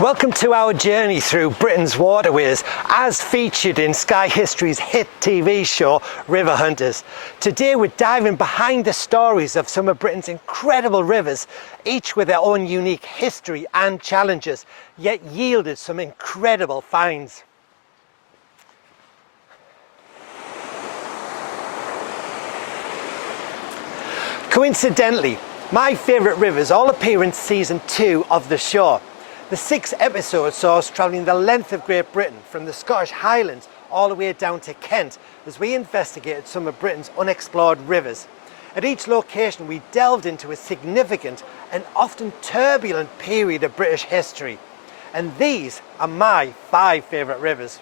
Welcome to our journey through Britain's waterways as featured in Sky History's hit TV show River Hunters. Today we're diving behind the stories of some of Britain's incredible rivers, each with their own unique history and challenges, yet yielded some incredible finds. Coincidentally, my favourite rivers all appear in season 2 of the show. The 6 episodes saw us travelling the length of Great Britain from the Scottish Highlands all the way down to Kent as we investigated some of Britain's unexplored rivers. At each location we delved into a significant and often turbulent period of British history. And these are my 5 favourite rivers.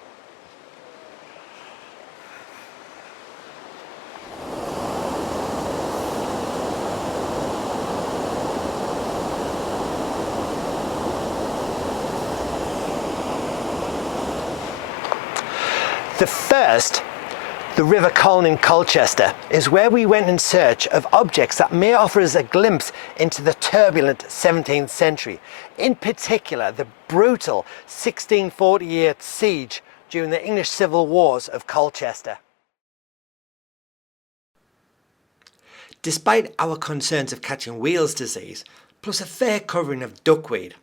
The first, the River Colne in Colchester, is where we went in search of objects that may offer us a glimpse into the turbulent 17th century, in particular the brutal 1648 siege during the English Civil Wars of Colchester. Despite our concerns of catching wheals disease, plus a fair covering of duckweed,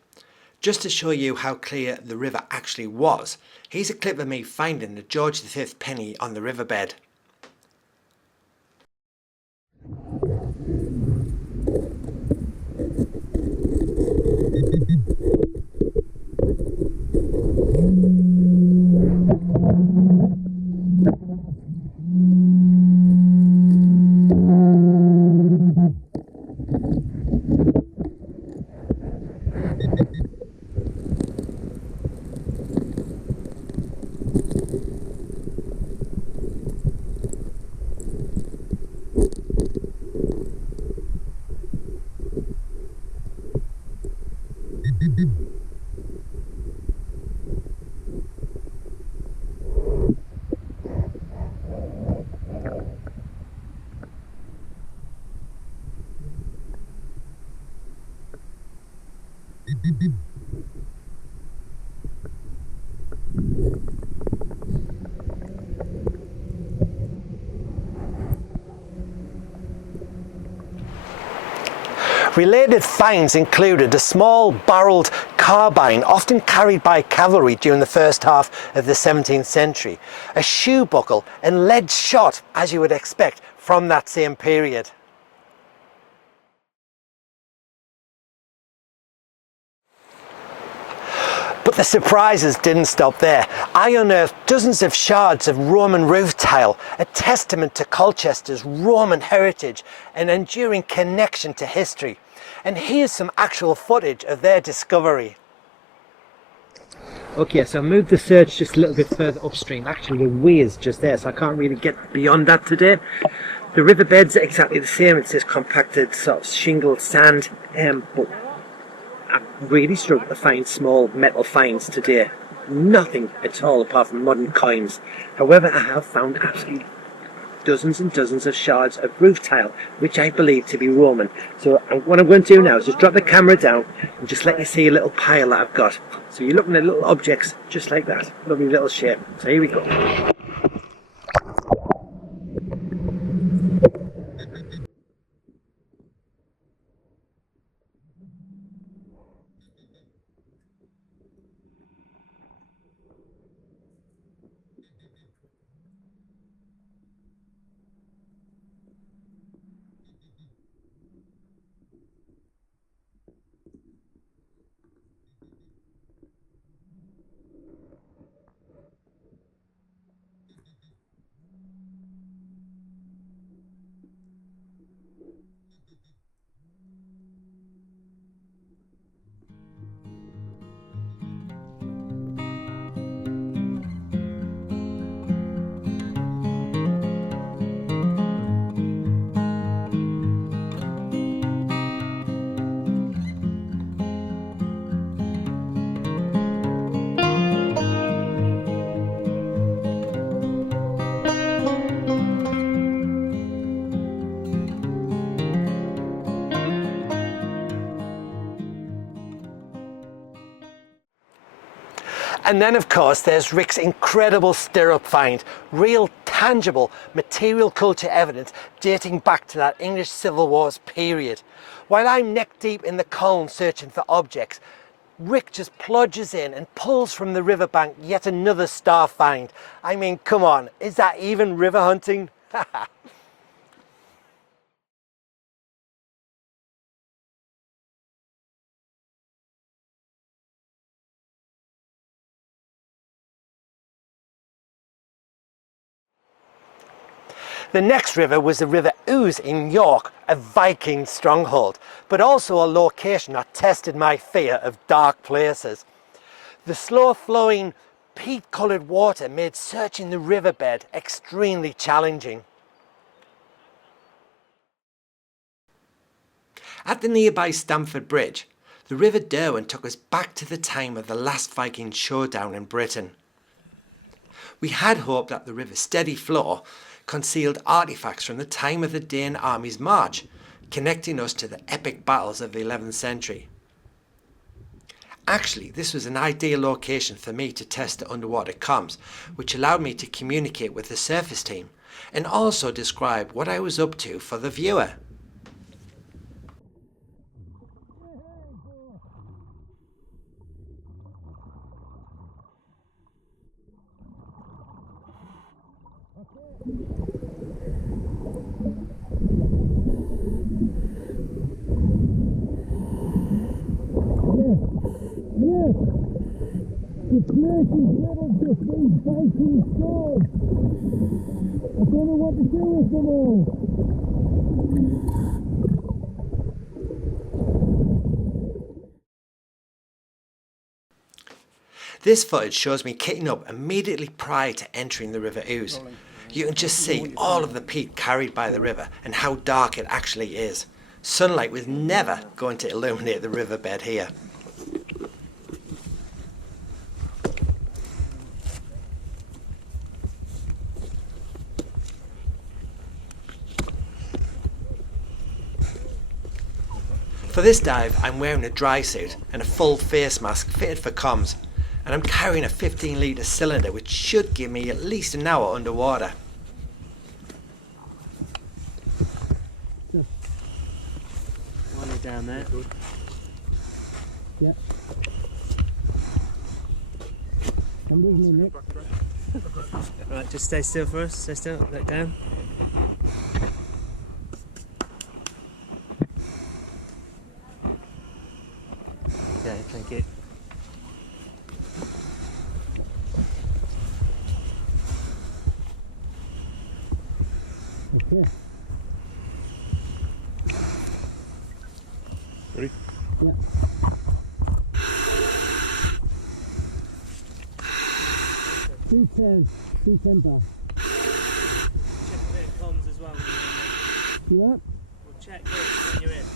just to show you how clear the river actually was, here's a clip of me finding the George V penny on the riverbed. Related finds included a small barreled carbine often carried by cavalry during the first half of the 17th century, a shoe buckle and lead shot, as you would expect from that same period. But the surprises didn't stop there. I unearthed dozens of shards of Roman roof tile, a testament to Colchester's Roman heritage and enduring connection to history. And here's some actual footage of their discovery. Okay, so I moved the search just a little bit further upstream. Actually, the way is just there, so I can't really get beyond that today. The riverbeds are exactly the same. It's this compacted sort of shingled sand, but I really struggled to find small metal finds today. Nothing at all apart from modern coins. However, I have found absolutely dozens and dozens of shards of roof tile, which I believe to be Roman. So what I'm going to do now is just drop the camera down and just let you see a little pile that I've got. So you're looking at little objects just like that. Lovely little shape. So here we go. And then of course there's Rick's incredible stirrup find, real tangible material culture evidence dating back to that English Civil War's period. While I'm neck deep in the Colne searching for objects, Rick just plodges in and pulls from the riverbank yet another star find. I mean, come on, is that even river hunting? The next river was the River Ouse in York, a Viking stronghold, but also a location that tested my fear of dark places. The slow-flowing, peat-coloured water made searching the riverbed extremely challenging. At the nearby Stamford Bridge, the River Derwent took us back to the time of the last Viking showdown in Britain. We had hoped that the river's steady flow concealed artefacts from the time of the Dane army's march, connecting us to the epic battles of the 11th century. Actually, this was an ideal location for me to test the underwater comms, which allowed me to communicate with the surface team and also describe what I was up to for the viewer. Yes, the place is riddled with these Viking swords. I don't know what to do with them all. This footage shows me kitting up immediately prior to entering the River Ouse. You can just see all of the peat carried by the river and how dark it actually is. Sunlight was never going to illuminate the riverbed here. For this dive, I'm wearing a dry suit and a full face mask fitted for comms, and I'm carrying a 15 litre cylinder which should give me at least an hour underwater. One down there. Yeah. I'm losing Nick. Right, just stay still for us. Stay still. Look down. Okay, thank you. Okay. Ready? Yeah. Two ten back. Check a bit of comms as well when you're in. Yeah. We'll check this when you're in.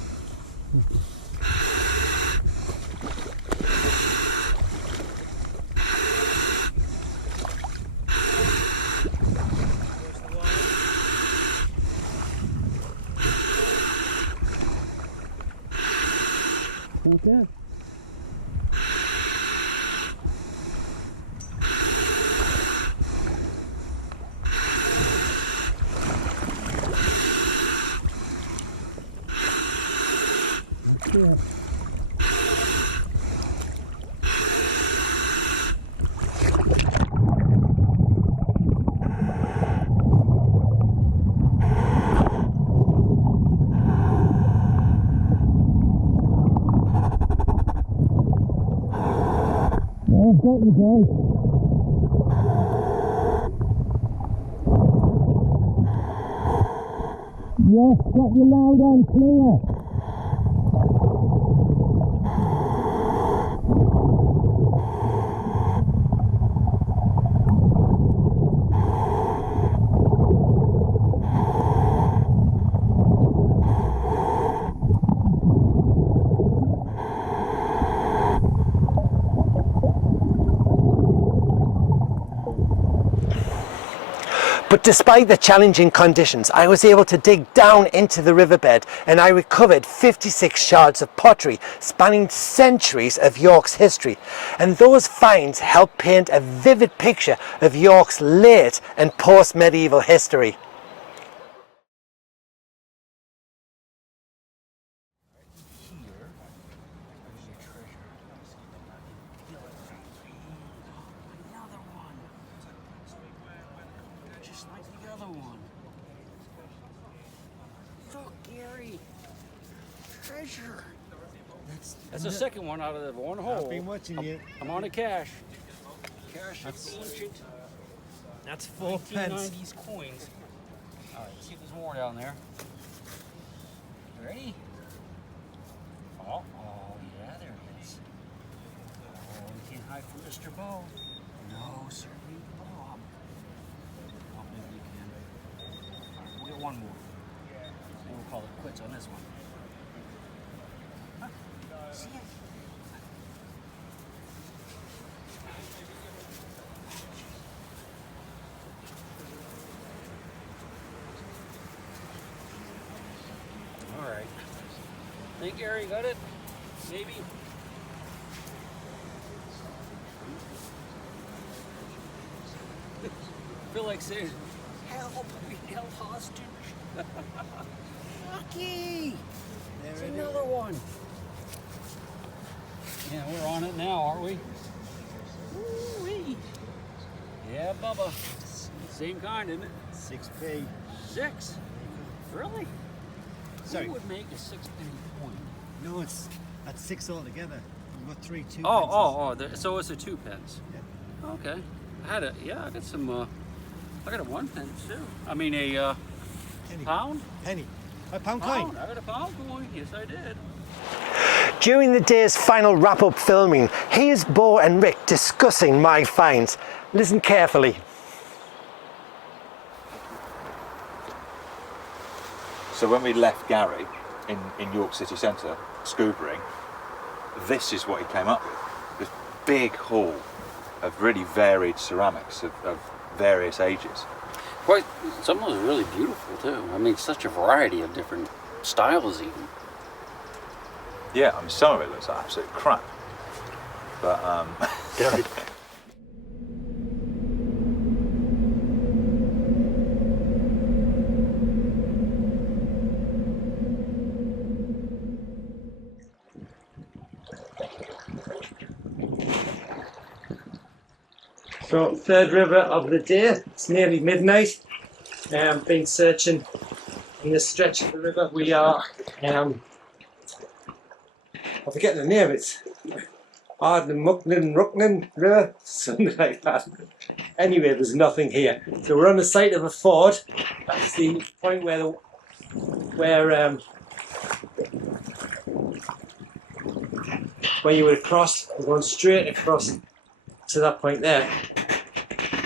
Where's the wire? Okay. Yeah. I've got you guys. Yes, got you loud and clear. But despite the challenging conditions, I was able to dig down into the riverbed and I recovered 56 shards of pottery spanning centuries of York's history. And those finds help paint a vivid picture of York's late and post-medieval history. Treasure. That's the second one out of the one hole. I've been watching you. I'm on a cash. Cash That's- ancient That's 4 pence. 1990s coins. All right, let's see if there's more down there. Ready? Oh, yeah, there it is. Oh, we can't hide from Mr. Bo. No, sir, Bob. Oh, maybe we can. All right, we'll get one more. And we'll call it quits on this one. See it? All right. Think Gary got it? Maybe. Feel like saying, "Help! We held hostage." Lucky. There's another one. Yeah, we're on it now, aren't we? Woo-wee. Yeah, Bubba. Same kind, isn't it? 6p. 6? Really? Sorry. Who would make a 6-penny coin? No, that's 6 altogether. We've got 3 2 So it's a 2 pence. Yeah. Okay. I got some, I got a 1 pence too. I mean a Penny. pound? Penny. A pound coin. Pound. I got a pound coin. Yes, I did. During the day's final wrap-up filming, here's Bo and Rick discussing my finds. Listen carefully. So when we left Gary in York City Centre, scoobering, this is what he came up with. This big haul of really varied ceramics of various ages. Quite, some of those are really beautiful too. I mean, such a variety of different styles even. Yeah, I mean, some of it looks like absolute crap. But, So, third river of the day. It's nearly midnight. Been searching in this stretch of the river. We are, I forget the name. It's Arden, Mucknan, Rucknan River, something like that. Anyway, there's nothing here. So we're on the site of a ford. That's the point where you would have crossed. We're going straight across to that point there.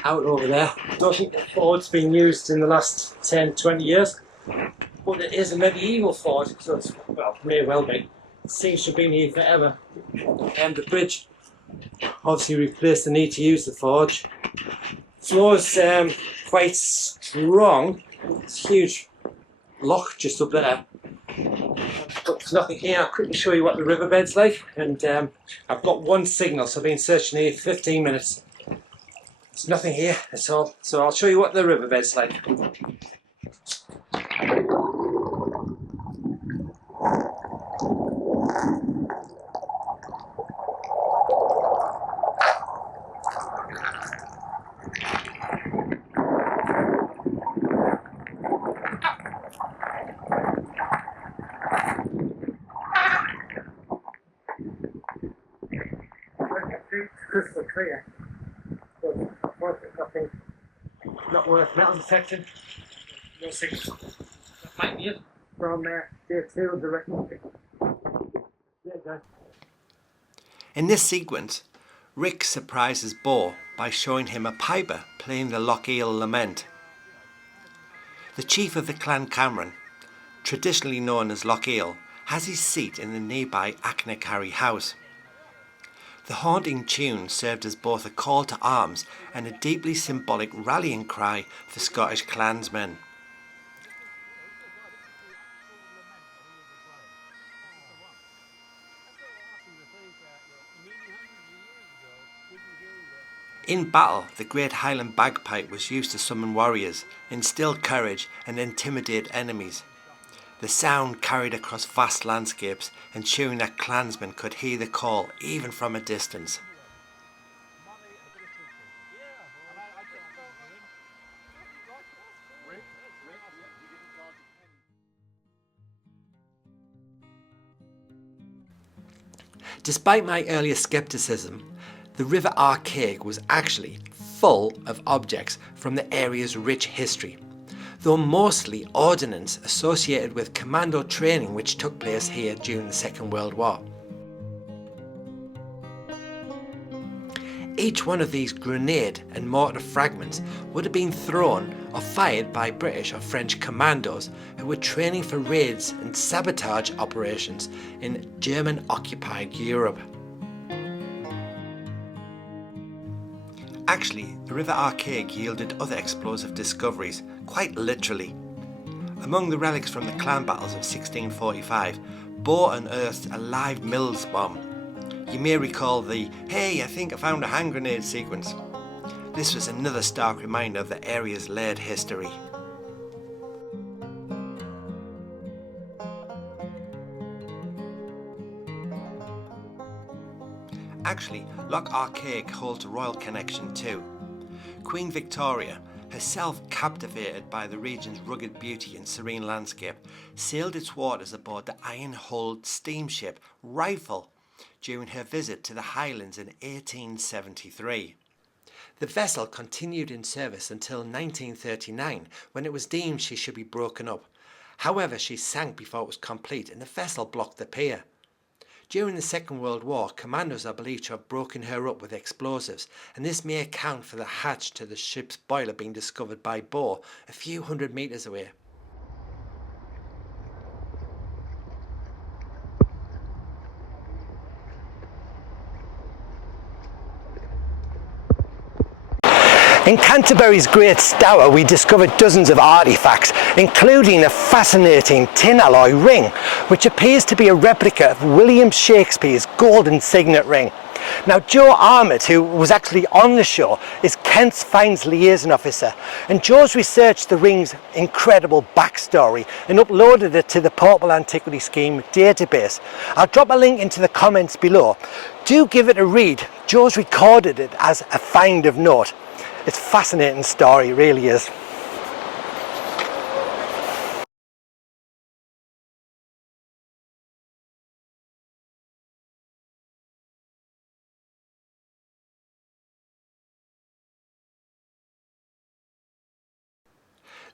Out over there. Don't think the ford's been used in the last 10-20 years, but it is a medieval ford, so it's, well, may well be. It seems to have been here forever. And the bridge obviously replaced the need to use the forge. Flow's quite strong. It's a huge loch just up there. But there's nothing here. I'll quickly show you what the riverbed's like. And I've got one signal, so I've been searching here for 15 minutes. There's nothing here at all. So I'll show you what the riverbed's like. Crystal clear. Nothing, not worth metal detecting. No signal. That might be it from day 2 of the record. There you go. In this sequence, Rick surprises Bo by showing him a piper playing the Lochaber lament. The chief of the Clan Cameron, traditionally known as Lochaber, has his seat in the nearby Achnacary house. The haunting tune served as both a call to arms and a deeply symbolic rallying cry for Scottish clansmen. In battle, the Great Highland bagpipe was used to summon warriors, instill courage and intimidate enemies. The sound carried across vast landscapes, ensuring that clansmen could hear the call even from a distance. Despite my earlier scepticism, the River Arkaig was actually full of objects from the area's rich history, though mostly ordnance associated with commando training which took place here during the Second World War. Each one of these grenade and mortar fragments would have been thrown or fired by British or French commandos who were training for raids and sabotage operations in German-occupied Europe. Actually, the River Arkaig yielded other explosive discoveries, quite literally. Among the relics from the clan battles of 1645, Bohr unearthed a live Mills bomb. You may recall the "Hey, I think I found a hand grenade" sequence. This was another stark reminder of the area's layered history. Actually, Loch Arkaig holds a royal connection too. Queen Victoria, herself captivated by the region's rugged beauty and serene landscape, sailed its waters aboard the iron-hulled steamship Rifle during her visit to the Highlands in 1873. The vessel continued in service until 1939, when it was deemed she should be broken up. However, she sank before it was complete and the vessel blocked the pier. During the Second World War, commandos are believed to have broken her up with explosives, and this may account for the hatch to the ship's boiler being discovered by Bohr a few hundred metres away. In Canterbury's Great Stour, we discovered dozens of artefacts, including a fascinating tin alloy ring, which appears to be a replica of William Shakespeare's golden signet ring. Now, Joe Armit, who was actually on the show, is Kent's Finds Liaison Officer, and Joe's researched the ring's incredible backstory and uploaded it to the Portable Antiquity Scheme database. I'll drop a link into the comments below. Do give it a read. Joe's recorded it as a find of note. It's a fascinating story, it really is.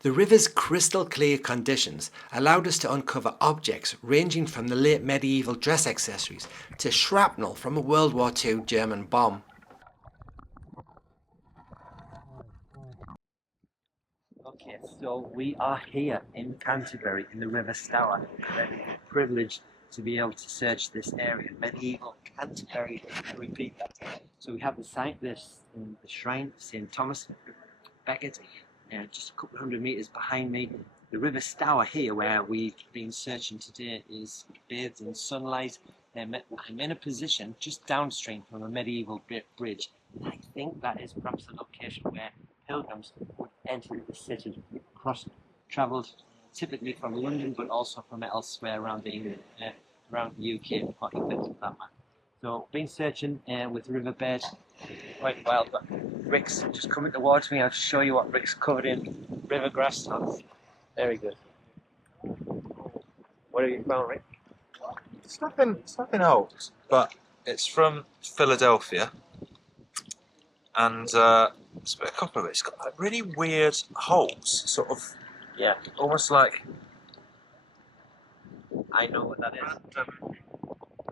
The river's crystal clear conditions allowed us to uncover objects ranging from the late medieval dress accessories to shrapnel from a World War II German bomb. Okay, so we are here in Canterbury in the River Stour. Very privileged to be able to search this area, medieval Canterbury. I repeat that. So we have the shrine of St. Thomas, Bankhead, just a couple hundred metres behind me. The River Stour here, where we've been searching today, is bathed in sunlight. I'm in a position just downstream from a medieval bridge. And I think that is perhaps the location where pilgrims would enter the city, travelled typically from London, but also from elsewhere around the UK, or England for that matter. So, been searching with riverbed quite well, but Rick's just coming towards me. I'll just show you what Rick's covered in. River grass. Oh, very good. What have you found, Rick? It's nothing old, but it's from Philadelphia, and it's a bit of copper. It's got like really weird holes, sort of. Yeah, Almost like. I know what that is. Random,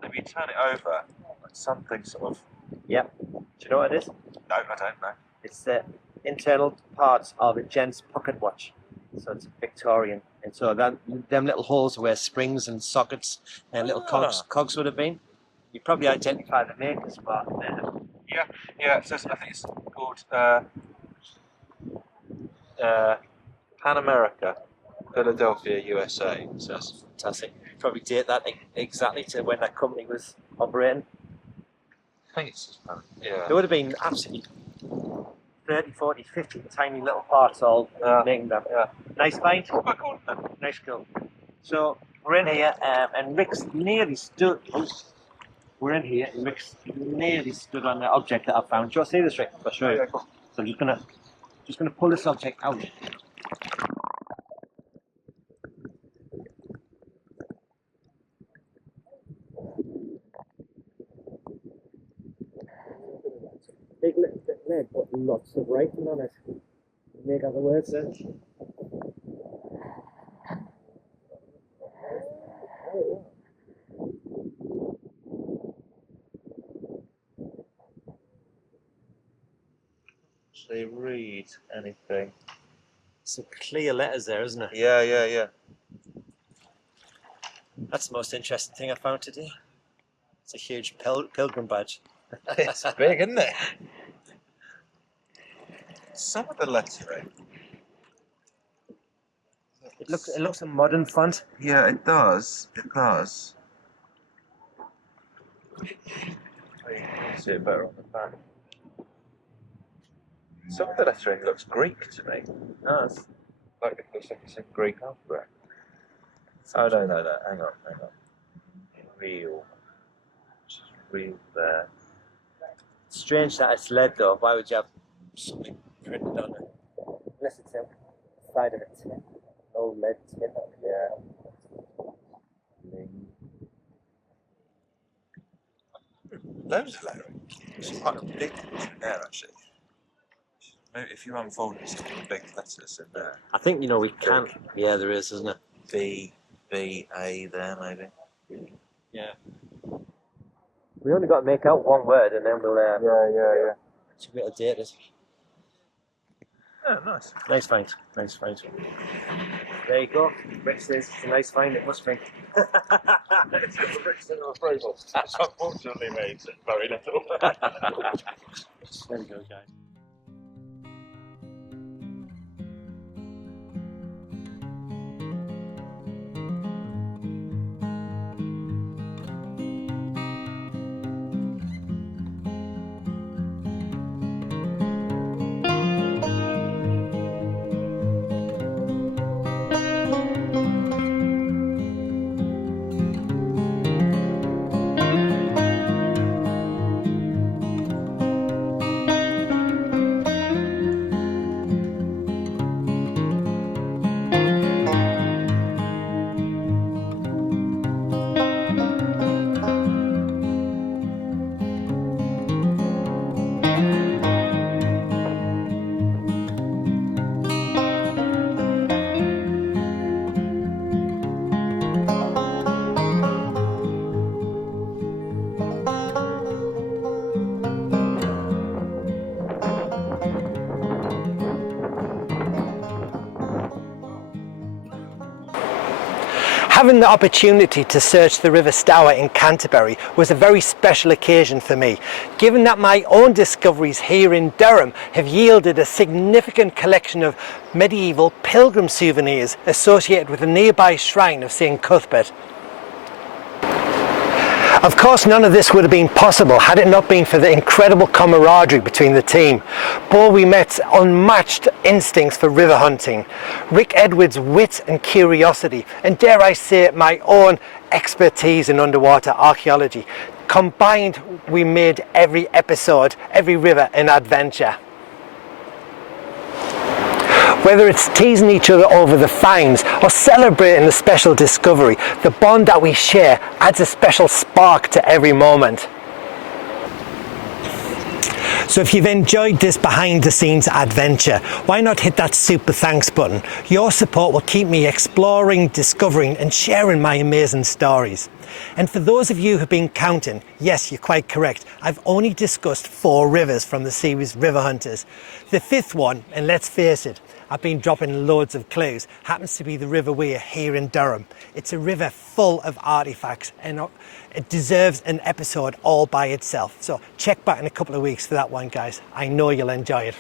if you turn it over, like something sort of. Yep. Do you know what it is? No, I don't know. It's the internal parts of a gent's pocket watch. So it's Victorian. And so them little holes are where springs and sockets and little cogs would have been. You probably identify the makers mark there. Yeah. So I think it's called Pan America, Philadelphia, USA. So that's Fantastic. Probably date that exactly to when that company was operating. I think it's yeah. There would have been absolutely 30, 40, 50 tiny little parts all making that. Nice find. Quite cool, isn't it? Nice kill. So we're in here and Rick's nearly stood. We're in here and Rick's nearly stood on the object that I found. Do you want to see this, Rick? I'll show you. Yeah, cool. So I'm just gonna pull this object out. Big little bit lead, but lots of writing on it. Make out the words then. They read anything. Some clear letters there, isn't it? Yeah. That's the most interesting thing I found today. It's a huge pilgrim badge. It's big, isn't it? Some of the lettering. It looks a modern font. Yeah, it does. It does. You can see it better on the back. Some of the lettering looks Greek to me. Nice. Like it looks like it's in Greek alphabet. Oh no, hang on. Real. Just real there. Strange that it's lead though. Why would you have something printed on it? Unless it's inside of it. No lead tin. Yeah. Loads of lettering. It's quite a big one there actually. Maybe if you unfold it, some big letters in there. I think we can. Yeah, there is, isn't it? B A there maybe. Yeah. We only got to make out one word, and then we'll. Yeah. Should be able to date it. Yeah, nice. Nice find. There you go. Rick says it's a nice find. It must be. That's unfortunately means very little. There we go, guys. Having the opportunity to search the River Stour in Canterbury was a very special occasion for me, given that my own discoveries here in Durham have yielded a significant collection of medieval pilgrim souvenirs associated with the nearby shrine of St Cuthbert. Of course, none of this would have been possible had it not been for the incredible camaraderie between the team. Both we met unmatched instincts for river hunting, Rick Edwards' wit and curiosity, and dare I say my own expertise in underwater archaeology. Combined, we made every episode, every river an adventure. Whether it's teasing each other over the finds or celebrating the special discovery, the bond that we share adds a special spark to every moment. So if you've enjoyed this behind the scenes adventure, why not hit that super thanks button? Your support will keep me exploring, discovering and sharing my amazing stories. And for those of you who've been counting, yes, you're quite correct. I've only discussed 4 rivers from the series River Hunters. The 5th one, and let's face it, I've been dropping loads of clues, happens to be the River Wear here in Durham. It's a river full of artifacts and it deserves an episode all by itself. So check back in a couple of weeks for that one, guys. I know you'll enjoy it.